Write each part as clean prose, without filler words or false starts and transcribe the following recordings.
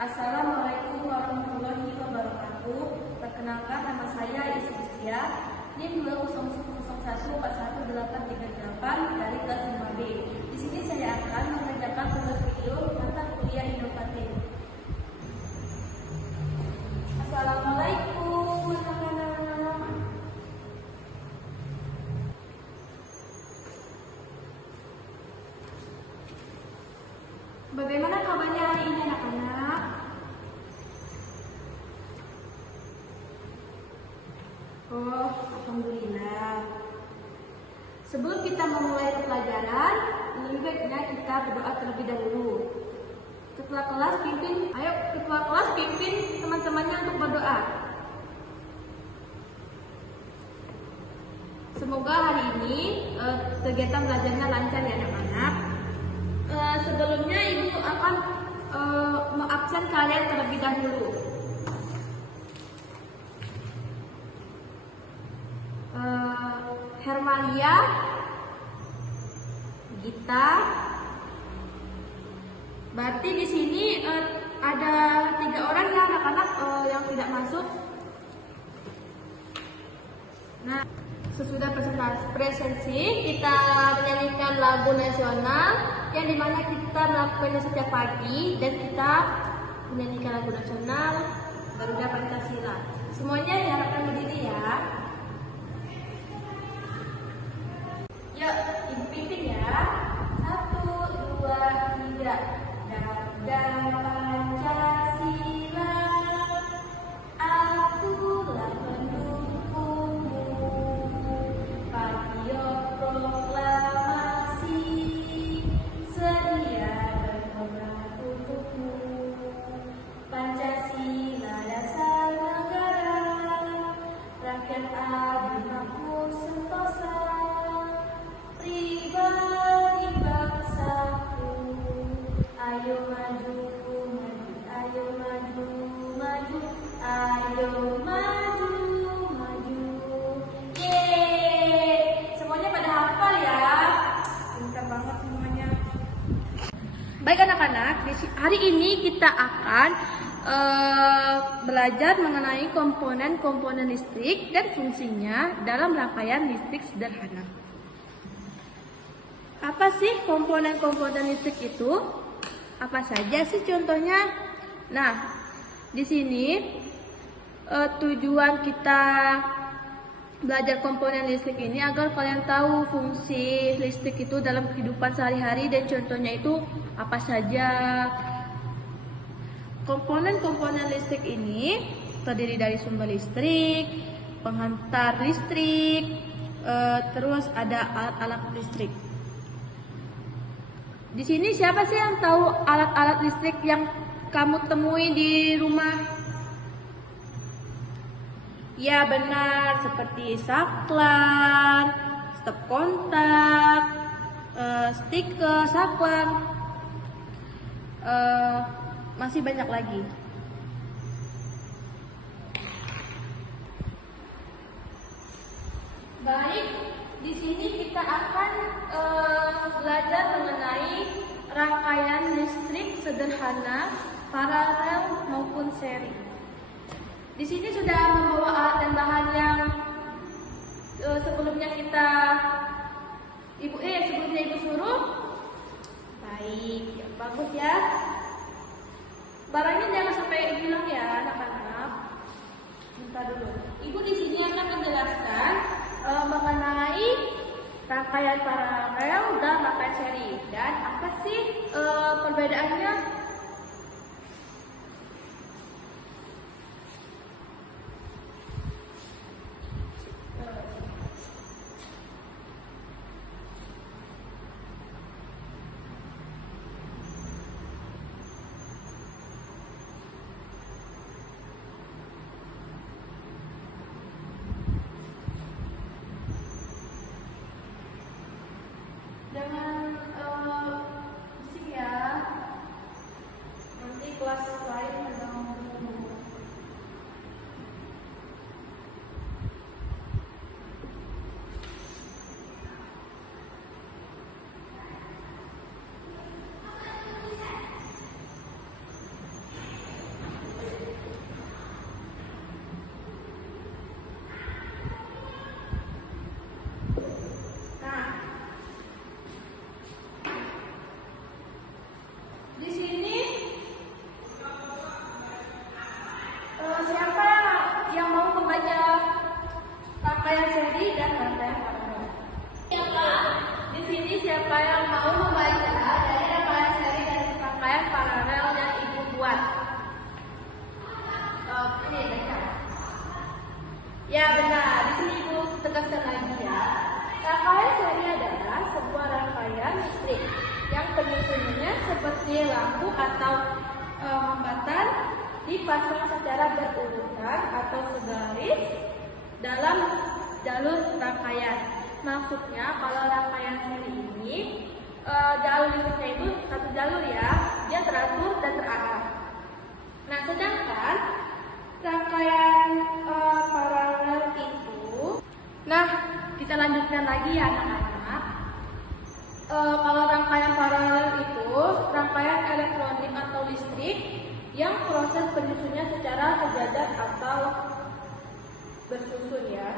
Assalamualaikum warahmatullahi wabarakatuh. Perkenalkan, nama saya Isya, NIM 200014138 dari kelas 5B. Di sini saya akan mengerjakan tugas video mata kuliah inovatif. Assalamualaikum anak-anak. Bagaimana kabarnya hari ini anak-anak? Oh, alhamdulillah. Sebelum kita memulai pelajaran, lebih baiknya kita berdoa terlebih dahulu. Ketua kelas pimpin teman-temannya untuk berdoa. Semoga hari ini kegiatan belajarnya lancar ya anak-anak. Sebelumnya ibu akan mengabsen kalian terlebih dahulu. Hermalia, Gita. Berarti di sini ada 3 orang ya anak-anak yang tidak masuk. Nah, sesudah presentasi kita menyanyikan lagu nasional yang dimana kita melakukannya setiap pagi dan kita menyanyikan lagu nasional Garuda Pancasila. Semuanya diharapkan berdiri ya. Yuk, ibu pimpin ya. 1, 2, 3. Garuda Pancasila, akulah pendukungmu. Patriot proklamasi, sedia berkorban untukmu. Pancasila dasar negara, rakyat adil makmur sentosa. Pribadi bangsaku, ayo maju, maju, ayo maju, maju, ayo maju, maju. Yeay, semuanya pada hafal ya. Pintar banget semuanya. Baik anak-anak, hari ini kita akan belajar mengenai komponen-komponen listrik dan fungsinya dalam rangkaian listrik sederhana. Apa sih komponen-komponen listrik itu? Apa saja sih contohnya? Nah, di sini tujuan kita belajar komponen listrik ini agar kalian tahu fungsi listrik itu dalam kehidupan sehari-hari dan contohnya itu apa saja. Komponen-komponen listrik ini terdiri dari sumber listrik, penghantar listrik, terus ada alat-alat listrik. Di sini siapa sih yang tahu alat-alat listrik yang kamu temui di rumah? Ya benar, seperti saklar, stop kontak, stiker, saklar, masih banyak lagi. Baik, di sini kita akan belajar mengenai rangkaian listrik sederhana, paralel maupun seri. Di sini sudah membawa alat dan bahan yang sebelumnya ibu suruh. Baik, ya, bagus ya. Barangnya jangan sampai hilang ya anak-anak. Bentar dulu. Ibu di sini akan menjelaskan mengenai rangkaian paralel dan rangkaian seri dan apa sih perbedaannya? Jangan bisik ya. dipasang secara berurutan atau sebaris dalam jalur rangkaian. Maksudnya kalau rangkaian seri ini jalur listriknya itu satu jalur ya, dia teratur dan terarah. Nah, sedangkan rangkaian paralel itu, nah kita lanjutkan lagi ya anak-anak. Kalau rangkaian paralel itu rangkaian elektronik atau listrik yang proses penyusunnya secara sejajar atau bersusun ya.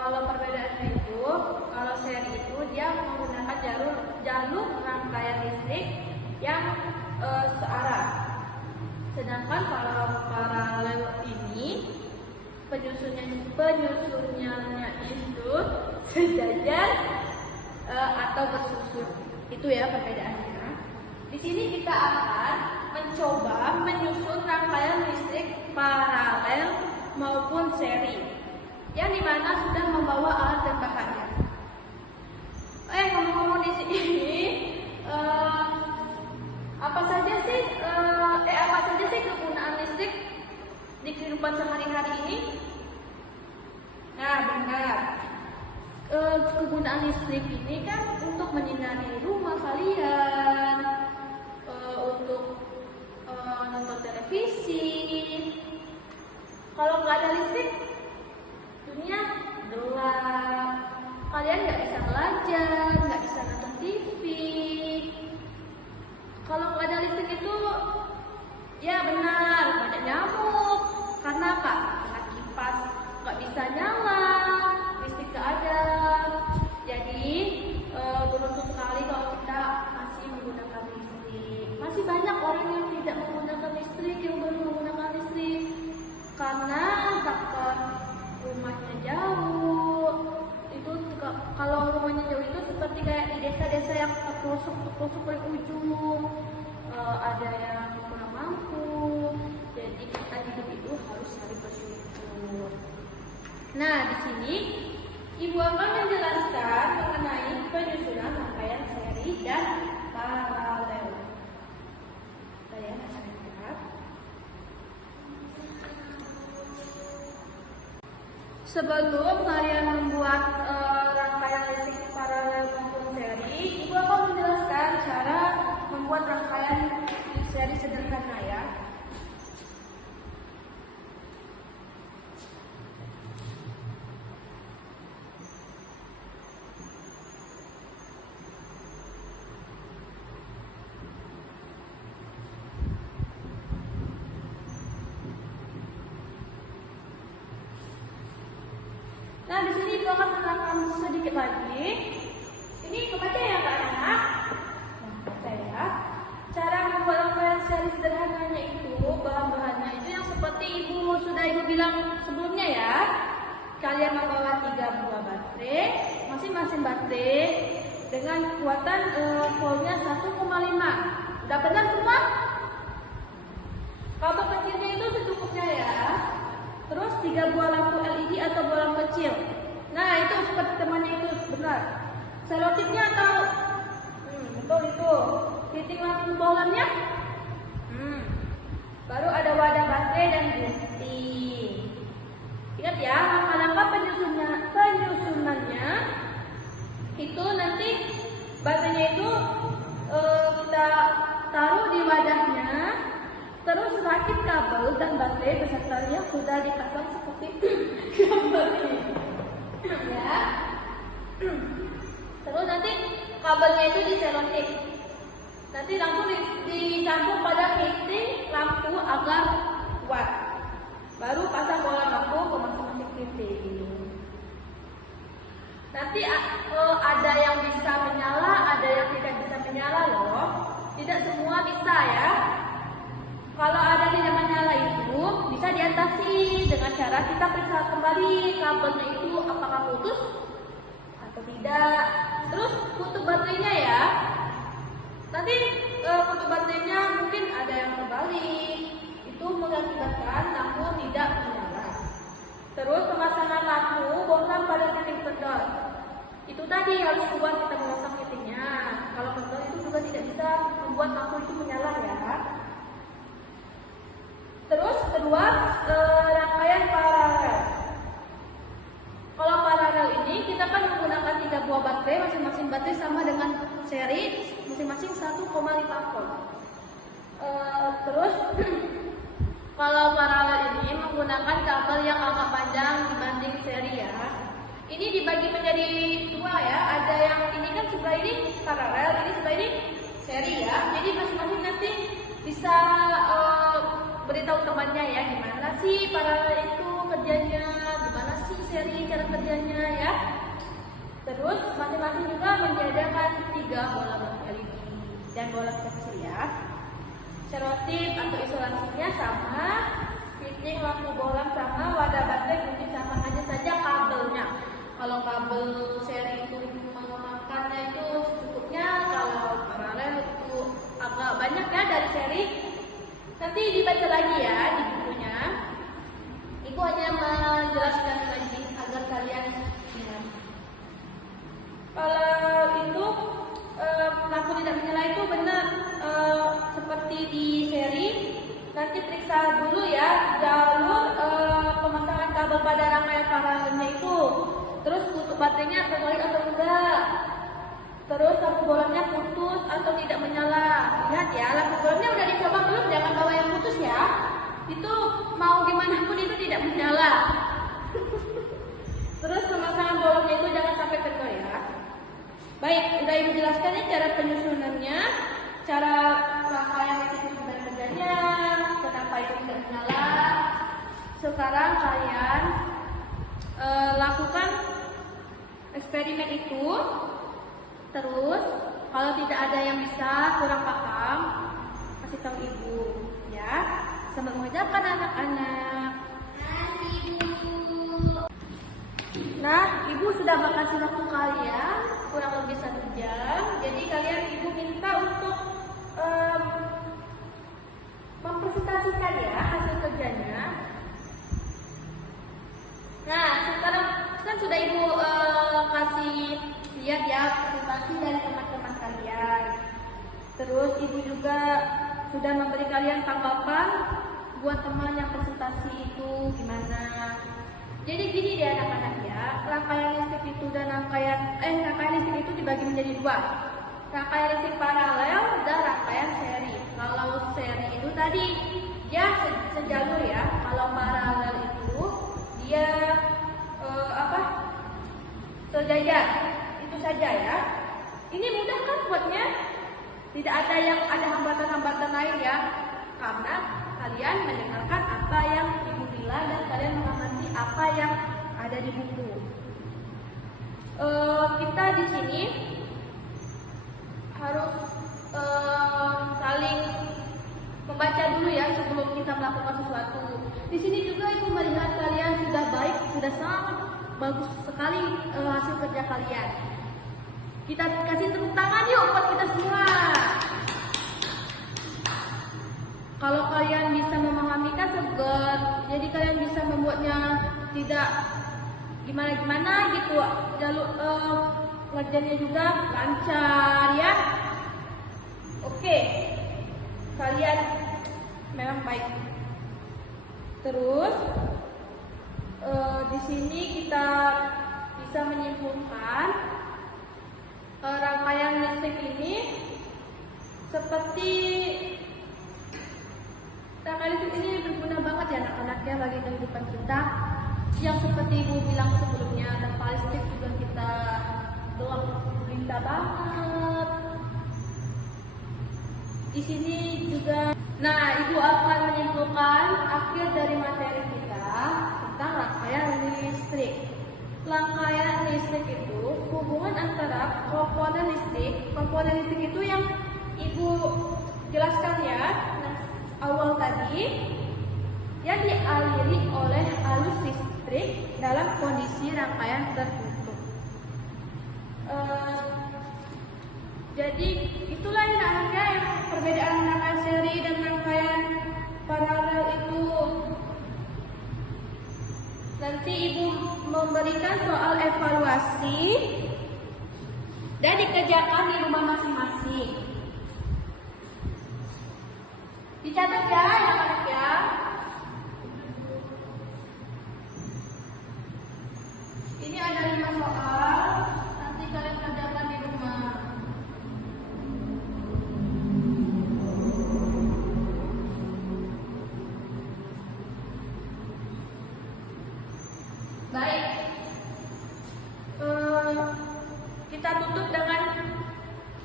Kalau perbedaannya itu, kalau seri itu dia menggunakan jalur rangkaian listrik yang searah. Sedangkan kalau paralel ini penyusunannya itu sejajar atau bersusun. Itu ya perbedaannya. Di sini kita akan mencoba menyusun rangkaian listrik paralel maupun seri yang dimana sudah membawa alat dan bahannya. Ngomong-ngomong di sini, apa saja sih kegunaan listrik di kehidupan sehari-hari ini? Nah, benar. Kegunaan listrik ini kan untuk menyinari rumah kalian, untuk nonton televisi. Kalau nggak ada listrik, dunia gelap. Kalian nggak bisa belajar, nggak bisa nonton TV. Kalau nggak ada listrik itu, ya benar, banyak nyamuk. Karena apa? Karena kipas nggak bisa nyala, listrik nggak ada. Jadi beruntung sekali kalau kita masih menggunakan listrik. Masih banyak orang yang tidak menggunakan listrik, yang baru menggunakan listrik karena faktor rumahnya jauh. Itu kalau rumahnya jauh itu seperti kayak di desa-desa yang terpelosok paling ujung, ada yang kurang mampu. Jadi kita hidup itu harus saling bersyukur. Nah, di sini Ibu akan menjelaskan mengenai penyusunan rangkaian seri dan paralel. Saya akan lihat. Sebelum kalian membuat rangkaian listrik paralel maupun seri, Ibu akan menjelaskan cara membuat rangkaian seri sederhana ya. Nah, di sini Ibu akan menerangkan sedikit lagi. Ini kebaca ya anak-anak? Baca ya. Cara membuat rangkaian seri sederhananya itu, bahan-bahannya itu yang seperti Ibu bilang sebelumnya ya. Kalian membawa 3 buah baterai, masing-masing baterai dengan kekuatan voltnya 1,5. Udah benar semua? Kabel kecilnya itu secukupnya ya. Terus 3 buah lampu LED atau bohlam kecil. Nah, itu seperti temannya itu, benar. Selotipnya atau betul itu. Titik lampu bohlamnya. Baru ada wadah baterai dan gunting. Ingat ya, langkah-langkah penyusunannya itu nanti baterainya itu kita taruh di wadahnya. Terus rakit kabel dan baterai beserta yang sudah dipasang seperti gambar ini. Ya. Terus nanti kabelnya itu diselotip. Nanti langsung disambung pada titik lampu agar kuat. Baru pasang bola lampu ke masing-masing titik. Nanti ada yang bisa menyala, ada yang tidak bisa menyala loh. Tidak semua bisa ya. Kalau ada tidak menyala itu bisa diatasi dengan cara kita periksa kembali kabelnya itu apakah putus atau tidak. Terus kutub baterainya ya. Nanti kutub baterainya mungkin ada yang terbalik. Itu mengakibatkan lampu tidak menyala. Terus pemasangan lampu bohlam pada titik kendor. Itu tadi harus kuat kita memasang titiknya. Kalau kendor itu juga tidak bisa membuat lampu itu menyala ya. Terus kalau paralel ini menggunakan kabel yang agak panjang dibanding seri ya. Ini dibagi menjadi dua ya. Ada yang ini kan sebelah ini paralel, ini sebelah ini seri ya. Jadi masing-masing nanti bisa beritahu temannya ya gimana sih paralel itu kerjanya, gimana sih seri cara kerjanya ya. Terus masing-masing juga menyediakan 3 bola LED dan bola kecil ya. Serotip atau isolasinya sama, fitting lampu bolam sama, wadah baterai mungkin sama, hanya saja kabelnya. Kalau kabel seri itu memakannya itu cukupnya, kalau paralel itu agak banyak ya dari seri. Nanti dibaca lagi ya di bukunya. Ibu hanya menjelaskan lagi agar kalian ingat. Kalau itu lampu tidak menyala itu benar seperti di seri. Nanti periksa dulu ya jalur pemasangan kabel pada rangkaian paralelnya itu. Terus tutup baterainya terbalik atau enggak. Terus lampu bolamnya putus atau tidak menyala. Lihat ya, lampu bolamnya udah dicoba belum? Jangan bawa yang putus ya. Itu mau gimana pun itu tidak menyala. Terus pemasangan bolamnya itu jangan sampai kendor ya. Baik, udah ibu jelaskan ya cara penyusunannya, cara rangkaian itu kerjanya, kenapa itu tidak menyala. Sekarang kalian lakukan eksperimen itu. Terus kalau tidak ada yang bisa kurang paham, kasih tahu ibu ya. Selamat mengerjakan anak-anak. Nah, ibu sudah makasih waktu kalian kurang lebih 1 jam. Jadi kalian ibu minta untuk mempresentasikan ya hasil kerjanya. Nah, sekarang kan sudah ibu kasih lihat ya presentasi dari teman-teman kalian. Terus ibu juga sudah memberi kalian tanggapan buat teman yang presentasi itu gimana. Jadi gini deh anak-anak ya, rangkaian listrik itu dan rangkaian listrik itu dibagi menjadi 2. Rangkaian listrik paralel dan rangkaian seri. Kalau seri itu tadi ya sejalur ya. Kalau paralel itu dia sejajar. Itu saja ya. Ini mudah kan buatnya? Tidak ada yang ada hambatan-hambatan lain ya. Karena kalian mendengarkan apa yang ibu bilang dan kalian mengamati apa yang ada di buku. Kita di sini harus saling membaca dulu ya sebelum kita melakukan sesuatu. Di sini juga ibu melihat kalian sudah baik, sudah sangat bagus sekali hasil kerja kalian. Kita kasih tepuk tangan yuk buat kita semua. Kalau kalian bisa memahami kan segar, jadi kalian bisa membuatnya tidak gimana-gimana gitu. Jalur kerjanya juga lancar ya. Oke, kalian memang baik. Terus di sini kita bisa menyimpulkan rangkaian listrik ini seperti rangkaian listrik ini berguna banget ya anak-anak ya bagi kehidupan kita. Yang seperti ibu bilang sebelumnya, tanpa listrik juga kita gelap gulita banget. Di sini juga, nah ibu akan menyimpulkan akhir dari materi kita tentang rangkaian listrik. Rangkaian listrik itu hubungan antara komponen listrik itu yang ibu jelaskan ya awal tadi, yang dialiri oleh arus listrik dalam kondisi rangkaian tertutup. Jadi itulah anak-anaknya yang perbedaan rangkaian seri dan rangkaian paralel itu. Nanti ibu memberikan soal evaluasi dan dikerjakan di rumah masing-masing. Dicatat ya anak-anak ya. Ini ada 5 soal, nanti kalian kerjakan di rumah. Kita tutup dengan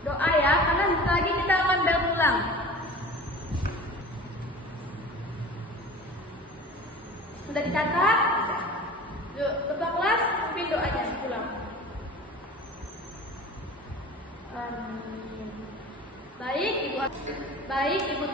doa ya, karena sebentar lagi kita akan berpulang. Sudah dicatat? Yuk, ketua kelas, pimpin doanya pulang. Amin. Baik Ibu